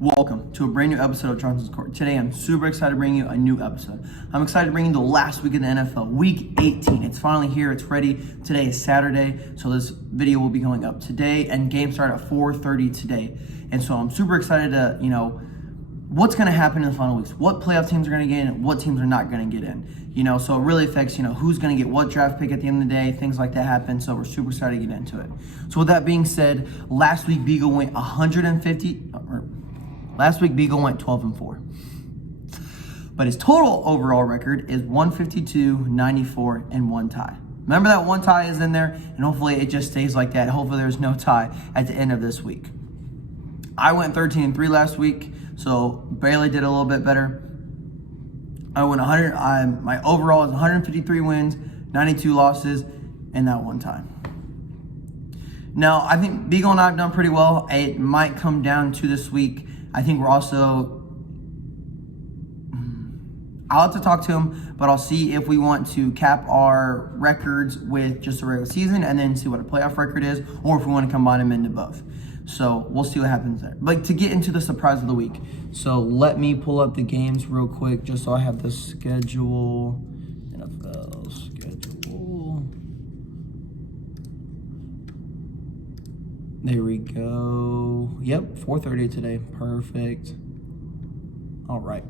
Welcome to a brand new episode of Johnson's Court. Today I'm super excited to bring you a new episode. I'm excited to bring you the last week of the NFL, week 18. It's finally here, it's ready. Today is Saturday, so this video will be going up today, and games start at 4:30 today. And so I'm super excited to, what's going to happen in the final weeks, what playoff teams are going to get in, what teams are not going to get in. So it really affects, who's going to get what draft pick at the end of the day, things like that happen. So we're super excited to get into it. So with that being said, last week Beagle went 12-4. But his total overall record is 152, 94, and one tie. Remember that one tie is in there, and hopefully it just stays like that. Hopefully there's no tie at the end of this week. I went 13-3 last week, so barely did a little bit better. I went 100. My overall is 153 wins, 92 losses, and that one tie. Now, I think Beagle and I have done pretty well. It might come down to this week. I think we're also, I'll have to talk to him, but I'll see if we want to cap our records with just a regular season and then see what a playoff record is, or if we want to combine them into both. So we'll see what happens there. But to get into the surprise of the week, so let me pull up the games real quick just so I have the schedule, NFL schedule. There we go. Yep, 4:30 today. Perfect. All right.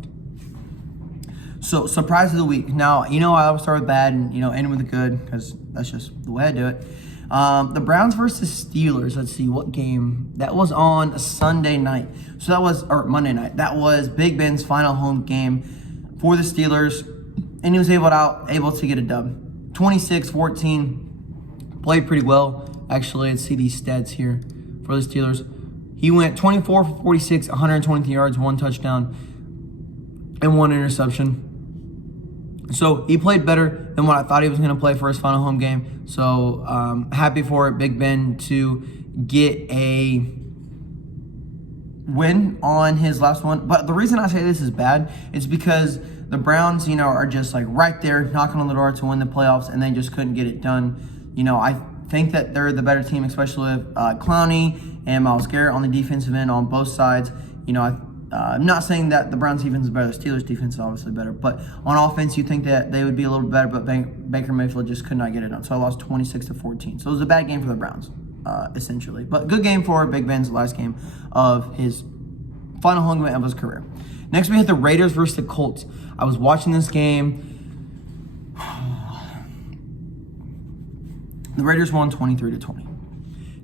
So, surprise of the week. Now, I always start with bad and, end with the good because that's just the way I do it. The Browns versus Steelers. Let's see what game. That was on a Sunday night. So that was, or Monday night. That was Big Ben's final home game for the Steelers. And he was able to get a dub. 26-14. Played pretty well. Actually, let's see these stats here for the Steelers. He went 24 for 46, 123 yards, one touchdown, and one interception. So he played better than what I thought he was going to play for his final home game. So happy for Big Ben to get a win on his last one. But the reason I say this is bad is because the Browns, are just like right there knocking on the door to win the playoffs, and they just couldn't get it done. I think that they're the better team, especially with Clowney and Myles Garrett on the defensive end on both sides. I'm not saying that the Browns defense is better. The Steelers defense is obviously better. But on offense, you think that they would be a little bit better, but Baker Mayfield just could not get it done. So I lost 26-14. So it was a bad game for the Browns, essentially. But good game for Big Ben's last game of his final home game of his career. Next, we had the Raiders versus the Colts. I was watching this game. The Raiders won 23-20.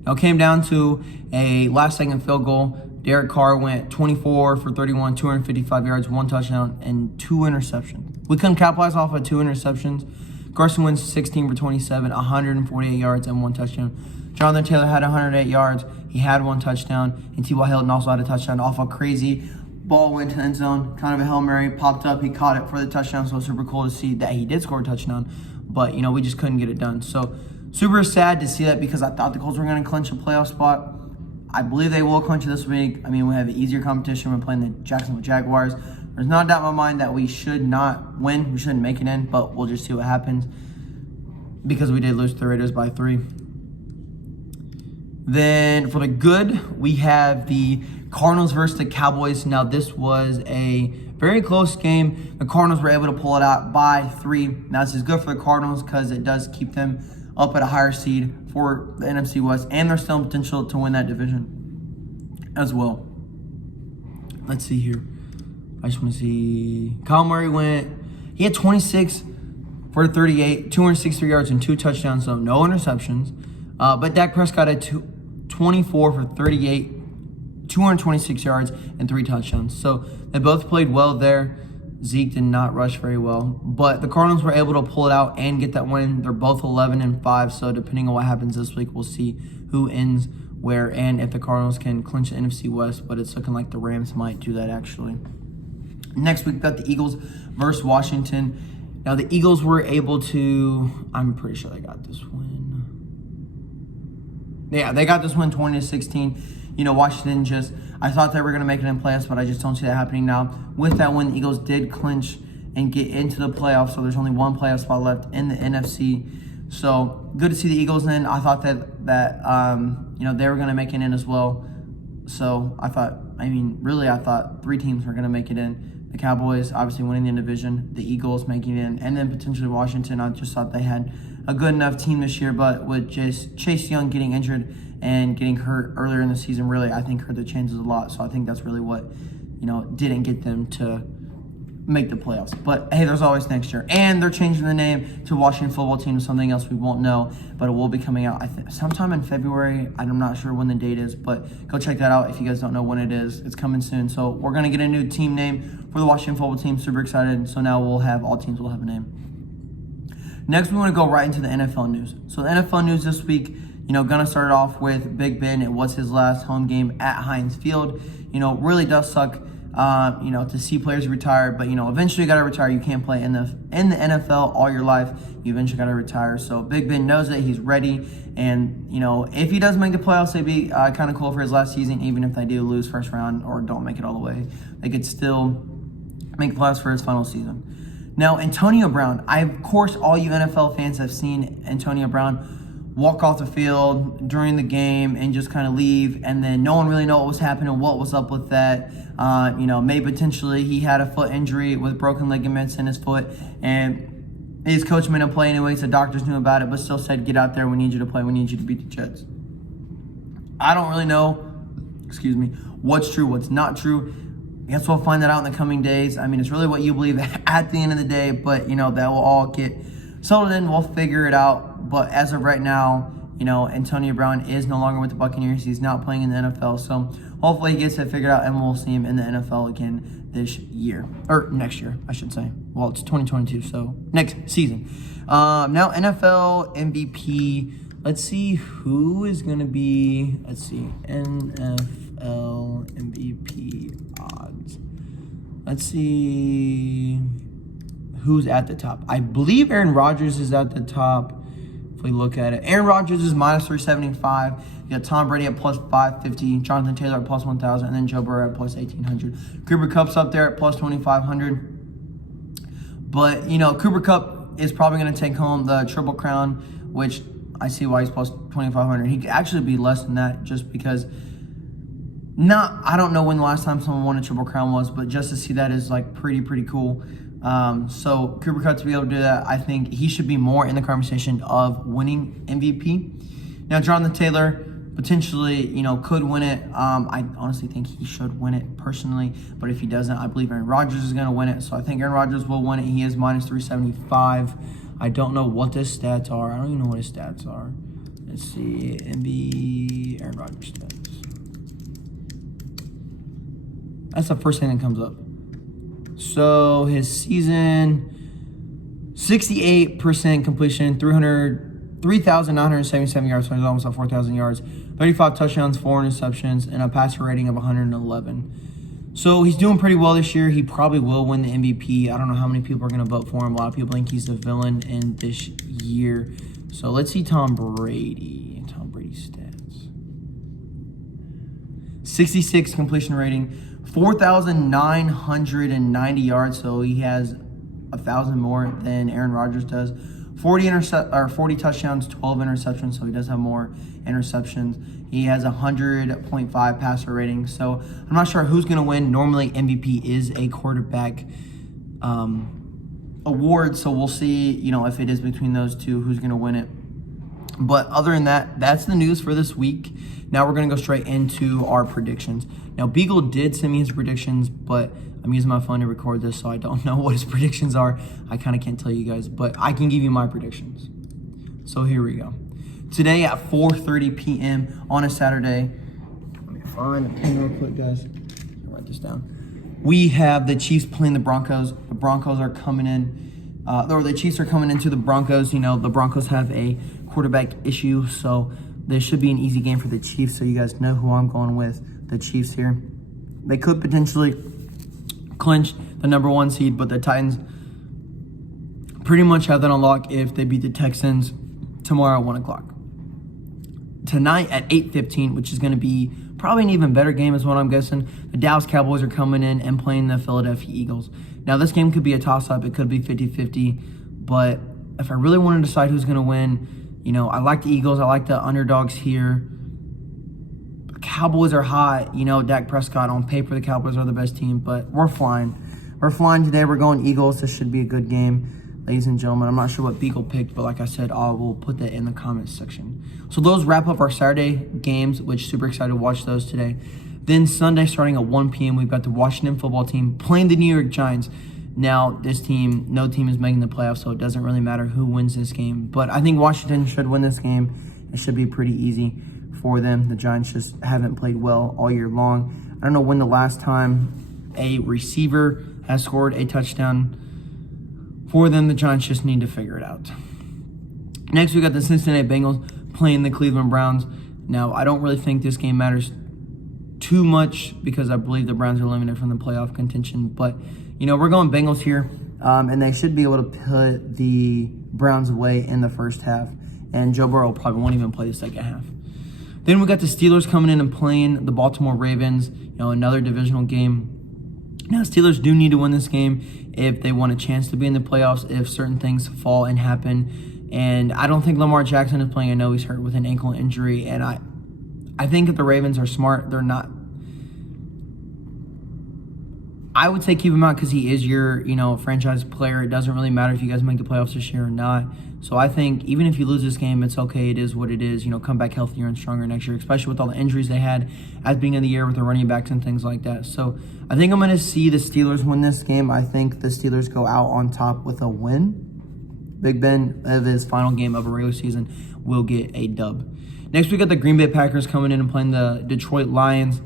Now it came down to a last-second field goal. Derek Carr went 24 for 31, 255 yards, one touchdown, and two interceptions. We couldn't capitalize off of two interceptions. Carson Wentz 16 for 27, 148 yards, and one touchdown. Jonathan Taylor had 108 yards. He had one touchdown. And T.Y. Hilton also had a touchdown off a crazy ball, went to the end zone, kind of a Hail Mary, popped up. He caught it for the touchdown, so it was super cool to see that he did score a touchdown. But, we just couldn't get it done. So, super sad to see that because I thought the Colts were going to clinch a playoff spot. I believe they will clinch it this week. We have an easier competition when playing the Jacksonville Jaguars. There's not a doubt in my mind that we should not win. We shouldn't make it in, but we'll just see what happens because we did lose to the Raiders by 3. Then for the good, we have the Cardinals versus the Cowboys. Now, this was a very close game. The Cardinals were able to pull it out by 3. Now, this is good for the Cardinals because it does keep them up at a higher seed for the NFC West, and there's still potential to win that division as well. Let's see here. I just want to see. Kyle Murray he had 26 for 38, 263 yards, and 2 touchdowns, so no interceptions. But Dak Prescott had 24 for 38, 226 yards, and 3 touchdowns. So they both played well there. Zeke did not rush very well, but the Cardinals were able to pull it out and get that win. They're both 11-5, so depending on what happens this week, we'll see who ends where and if the Cardinals can clinch the NFC West, but it's looking like the Rams might do that actually. Next week, we've got the Eagles versus Washington. Now, the Eagles were able to, I'm pretty sure they got this win. Yeah, they got this win 20-16. Washington I thought they were going to make it in playoffs, but I just don't see that happening now. With that win, the Eagles did clinch and get into the playoffs, so there's only one playoff spot left in the NFC. So good to see the Eagles in. I thought that they were going to make it in as well. So I thought 3 teams were going to make it in. The Cowboys obviously winning the division, the Eagles making it in, and then potentially Washington. I just thought they had a good enough team this year, but with just Chase Young getting injured and getting hurt earlier in the season, really, I think hurt their chances a lot. So I think that's really what, didn't get them to make the playoffs. But hey, there's always next year. And they're changing the name to Washington Football Team to something else we won't know, but it will be coming out, I think, sometime in February. I'm not sure when the date is, but go check that out if you guys don't know when it is. It's coming soon. So we're going to get a new team name for the Washington Football Team. Super excited. So now all teams will have a name. Next, we want to go right into the NFL news. So the NFL news this week, going to start off with Big Ben. It was his last home game at Heinz Field. Really does suck, to see players retire, but eventually you got to retire. You can't play in the NFL all your life. You eventually got to retire. So Big Ben knows it. He's ready, and if he does make the playoffs, it'd be kind of cool for his last season. Even if they do lose first round or don't make it all the way, they could still make the playoffs for his final season. Now, Antonio Brown. Of course, all you NFL fans have seen Antonio Brown walk off the field during the game and just kind of leave, and then no one really know what was happening, what was up with that. Maybe potentially he had a foot injury with broken ligaments in his foot, and his coach made him play anyways. The doctors knew about it, but still said, get out there, we need you to play, we need you to beat the Jets. I don't really know, what's true, what's not true. I guess we'll find that out in the coming days. It's really what you believe at the end of the day, but, that will all get settled in. We'll figure it out. But as of right now, Antonio Brown is no longer with the Buccaneers. He's not playing in the NFL. So hopefully he gets it figured out and we'll see him in the NFL again this year. Or next year, I should say. Well, it's 2022, so next season. Now, NFL MVP. Let's see who is going to be. NFL MVP odds. Let's see who's at the top. I believe Aaron Rodgers is at the top. If we look at it, Aaron Rodgers is minus 375. You got Tom Brady at plus 550, Jonathan Taylor at plus 1,000, and then Joe Burrow at plus 1,800. Cooper Kupp's up there at plus 2,500. But, Cooper Kupp is probably going to take home the Triple Crown, which I see why he's plus 2,500. He could actually be less than that just because I don't know when the last time someone won a Triple Crown was, but just to see that is like pretty cool. So Cooper Kupp to be able to do that, I think he should be more in the conversation of winning MVP. Now, Jonathan Taylor potentially, could win it. I honestly think he should win it personally, but if he doesn't, I believe Aaron Rodgers is going to win it. So I think Aaron Rodgers will win it. He is minus 375. I don't know what his stats are. I don't even know what his stats are. Let's see, Aaron Rodgers stats. That's the first thing that comes up. So his season, 68% completion, 3,977 yards, so he's almost at 4,000 yards, 35 touchdowns, 4 interceptions, and a passer rating of 111. So he's doing pretty well this year. He probably will win the MVP. I don't know how many people are going to vote for him. A lot of people think he's the villain in this year. So let's see Tom Brady. Tom Brady's stats. 66 completion rating. 4,990 yards, so he has 1,000 more than Aaron Rodgers does. 40 touchdowns, 12 interceptions, so he does have more interceptions. He has 100.5 passer rating, so I'm not sure who's going to win. Normally, MVP is a quarterback award, so we'll see, if it is between those two, who's going to win it. But other than that, that's the news for this week. Now we're going to go straight into our predictions. Now, Beagle did send me his predictions, but I'm using my phone to record this, so I don't know what his predictions are. I kind of can't tell you guys, but I can give you my predictions. So here we go. Today at 4:30 p.m. on a Saturday. Let me find a pen real quick, guys. Write this down. We have the Chiefs playing the Broncos. The Broncos are coming in, the Chiefs are coming into the Broncos. The Broncos have a quarterback issue, so this should be an easy game for the Chiefs. So you guys know who I'm going with, the Chiefs here. They could potentially clinch the number 1 seed, but the Titans pretty much have that on lock if they beat the Texans tomorrow at 1 o'clock. Tonight at 8:15, which is going to be probably an even better game is what I'm guessing. The Dallas Cowboys are coming in and playing the Philadelphia Eagles. Now, this game could be a toss-up. It could be 50-50, but if I really want to decide who's going to win, I like the Eagles. I like the underdogs here. Cowboys are hot. Dak Prescott, on paper, the Cowboys are the best team, but we're flying. We're flying today. We're going Eagles. This should be a good game, ladies and gentlemen. I'm not sure what Beagle picked, but like I said, I will put that in the comments section. So those wrap up our Saturday games, which super excited to watch those today. Then Sunday, starting at 1 p.m., we've got the Washington football team playing the New York Giants. Now, this team, no team is making the playoffs, so it doesn't really matter who wins this game. But I think Washington should win this game. It should be pretty easy for them. The Giants just haven't played well all year long. I don't know when the last time a receiver has scored a touchdown for them. The Giants just need to figure it out. Next, we got the Cincinnati Bengals playing the Cleveland Browns. Now, I don't really think this game matters too much because I believe the Browns are eliminated from the playoff contention. But, we're going Bengals here, and they should be able to put the Browns away in the first half. And Joe Burrow probably won't even play the second half. Then we got the Steelers coming in and playing the Baltimore Ravens, another divisional game. Now, Steelers do need to win this game if they want a chance to be in the playoffs, if certain things fall and happen. And I don't think Lamar Jackson is playing. I know he's hurt with an ankle injury, and I think if the Ravens are smart, they're not. I would say keep him out because he is your, franchise player. It doesn't really matter if you guys make the playoffs this year or not. So I think even if you lose this game, it's okay. It is what it is. Come back healthier and stronger next year, especially with all the injuries they had at the beginning of the year with the running backs and things like that. So I think I'm going to see the Steelers win this game. I think the Steelers go out on top with a win. Big Ben, of his final game of a regular season, will get a dub. Next, we got the Green Bay Packers coming in and playing the Detroit Lions.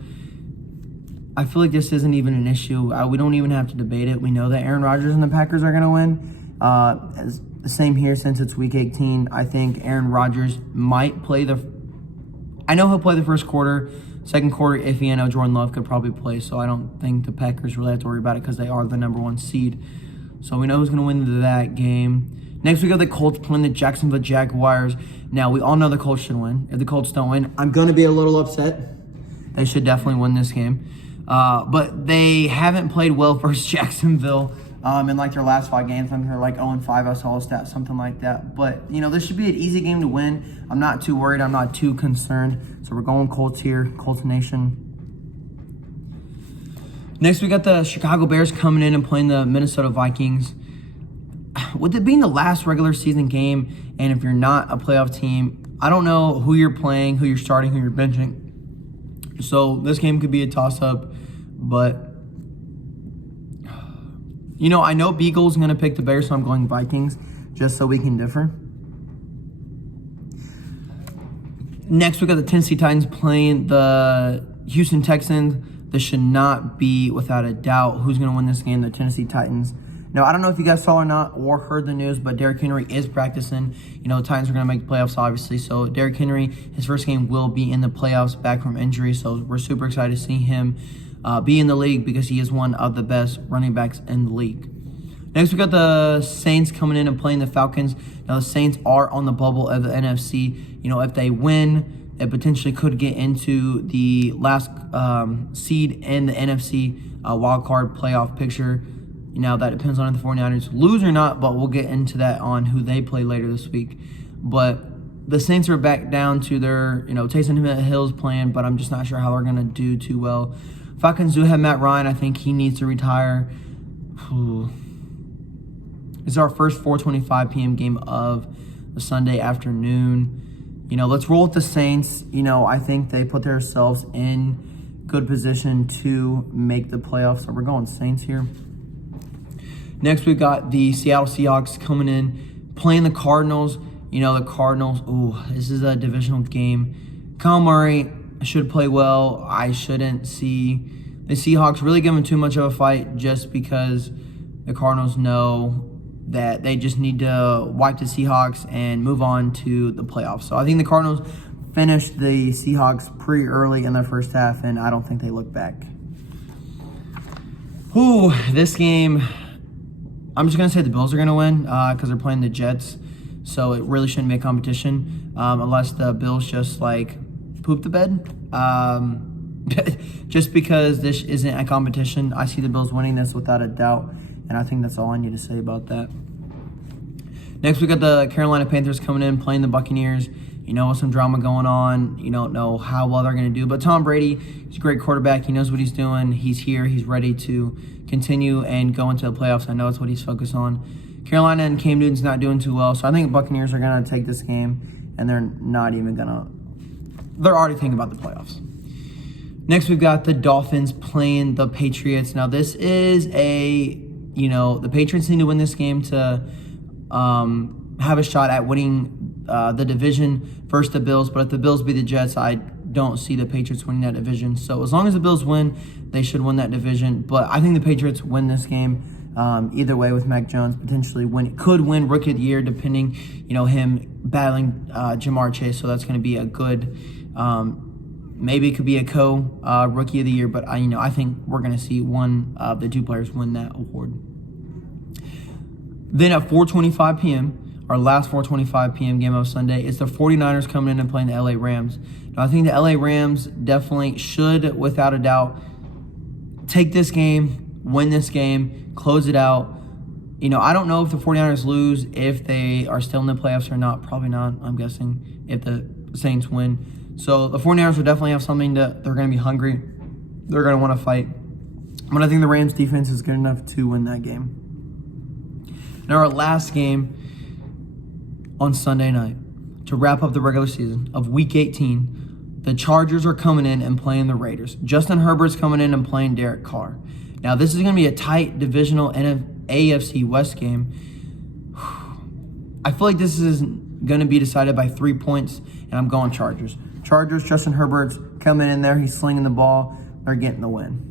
I feel like this isn't even an issue. We don't even have to debate it. We know that Aaron Rodgers and the Packers are going to win. The same here since it's Week 18. I think Aaron Rodgers might play I know he'll play the first quarter. Second quarter, iffy. I know Jordan Love could probably play, so I don't think the Packers really have to worry about it because they are the number 1 seed. So we know who's going to win that game. Next, we got the Colts playing the Jacksonville Jaguars. Now, we all know the Colts should win. If the Colts don't win, I'm going to be a little upset. They should definitely win this game. But they haven't played well versus Jacksonville in their last 5 games. I think they're 0-5. I saw a stat, something like that. But, this should be an easy game to win. I'm not too worried. I'm not too concerned. So we're going Colts here, Colts Nation. Next, we got the Chicago Bears coming in and playing the Minnesota Vikings. With it being the last regular season game, and if you're not a playoff team, I don't know who you're playing, who you're starting, who you're benching. So this game could be a toss-up, but I know Beagle's going to pick the Bears, so I'm going Vikings, just so we can differ. Next, we got the Tennessee Titans playing the Houston Texans. This should not be, without a doubt, who's going to win this game, the Tennessee Titans. Now, I don't know if you guys saw or not or heard the news, but Derrick Henry is practicing. The Titans are going to make the playoffs, obviously. So, Derrick Henry, his first game will be in the playoffs back from injury. So, we're super excited to see him be in the league because he is one of the best running backs in the league. Next, we got the Saints coming in and playing the Falcons. Now, the Saints are on the bubble of the NFC. If they win, it potentially could get into the last seed in the NFC wildcard playoff picture. Now, that depends on if the 49ers lose or not, but we'll get into that on who they play later this week. But the Saints are back down to their, Taysom Hill's plan, but I'm just not sure how they're going to do too well. Falcons do have Matt Ryan. I think he needs to retire. This is our first 4:25 p.m. game of the Sunday afternoon. Let's roll with the Saints. I think they put themselves in good position to make the playoffs. So we're going Saints here. Next, we got the Seattle Seahawks coming in, playing the Cardinals. The Cardinals, this is a divisional game. Kyle Murray should play well. I shouldn't see the Seahawks really giving too much of a fight just because the Cardinals know that they just need to wipe the Seahawks and move on to the playoffs. So I think the Cardinals finished the Seahawks pretty early in their first half, and I don't think they look back. This game, I'm just going to say the Bills are going to win because they're playing the Jets. So it really shouldn't be a competition unless the Bills just poop the bed. Just because this isn't a competition, I see the Bills winning this without a doubt. And I think that's all I need to say about that. Next, we got the Carolina Panthers coming in, playing the Buccaneers. with some drama going on. You don't know how well they're going to do. But Tom Brady, he's a great quarterback. He knows what he's doing. He's here. He's ready to continue and go into the playoffs. I know it's what he's focused on. Carolina and Cam Newton's not doing too well. So I think the Buccaneers are going to take this game, and they're not even going to – they're already thinking about the playoffs. Next, we've got the Dolphins playing the Patriots. Now, this is the Patriots need to win this game to have a shot at winning the division versus the Bills. But if the Bills beat the Jets, I don't see the Patriots winning that division. So as long as the Bills win, they should win that division. But I think the Patriots win this game either way, with Mac Jones potentially could win Rookie of the Year, depending, him battling Jamar Chase. So that's going to be a good maybe it could be a Rookie of the Year, but I think we're going to see one of the two players win that award. Then at 4:25 p.m., our last 4:25 p.m. game of Sunday, is the 49ers coming in and playing the LA Rams. Now, I think the LA Rams definitely should, without a doubt, take this game, win this game, close it out. I don't know if the 49ers lose, if they are still in the playoffs or not. Probably not, I'm guessing, if the Saints win. So the 49ers will definitely have something they're going to be hungry. They're going to want to fight. But I think the Rams defense is good enough to win that game. Now, our last game on Sunday night, to wrap up the regular season of Week 18, the Chargers are coming in and playing the Raiders. Justin Herbert's coming in and playing Derek Carr. Now, this is going to be a tight divisional AFC West game. I feel like this is going to be decided by 3 points, and I'm going Chargers. Chargers, Justin Herbert's coming in there. He's slinging the ball. They're getting the win.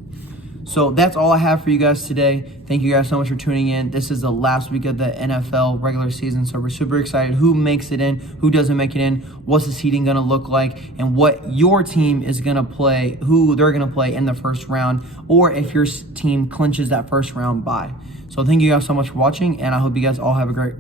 So that's all I have for you guys today. Thank you guys so much for tuning in. This is the last week of the NFL regular season, so we're super excited. Who makes it in? Who doesn't make it in? What's the seeding going to look like? And what your team is going to play, who they're going to play in the first round, or if your team clinches that first round bye. So thank you guys so much for watching, and I hope you guys all have a great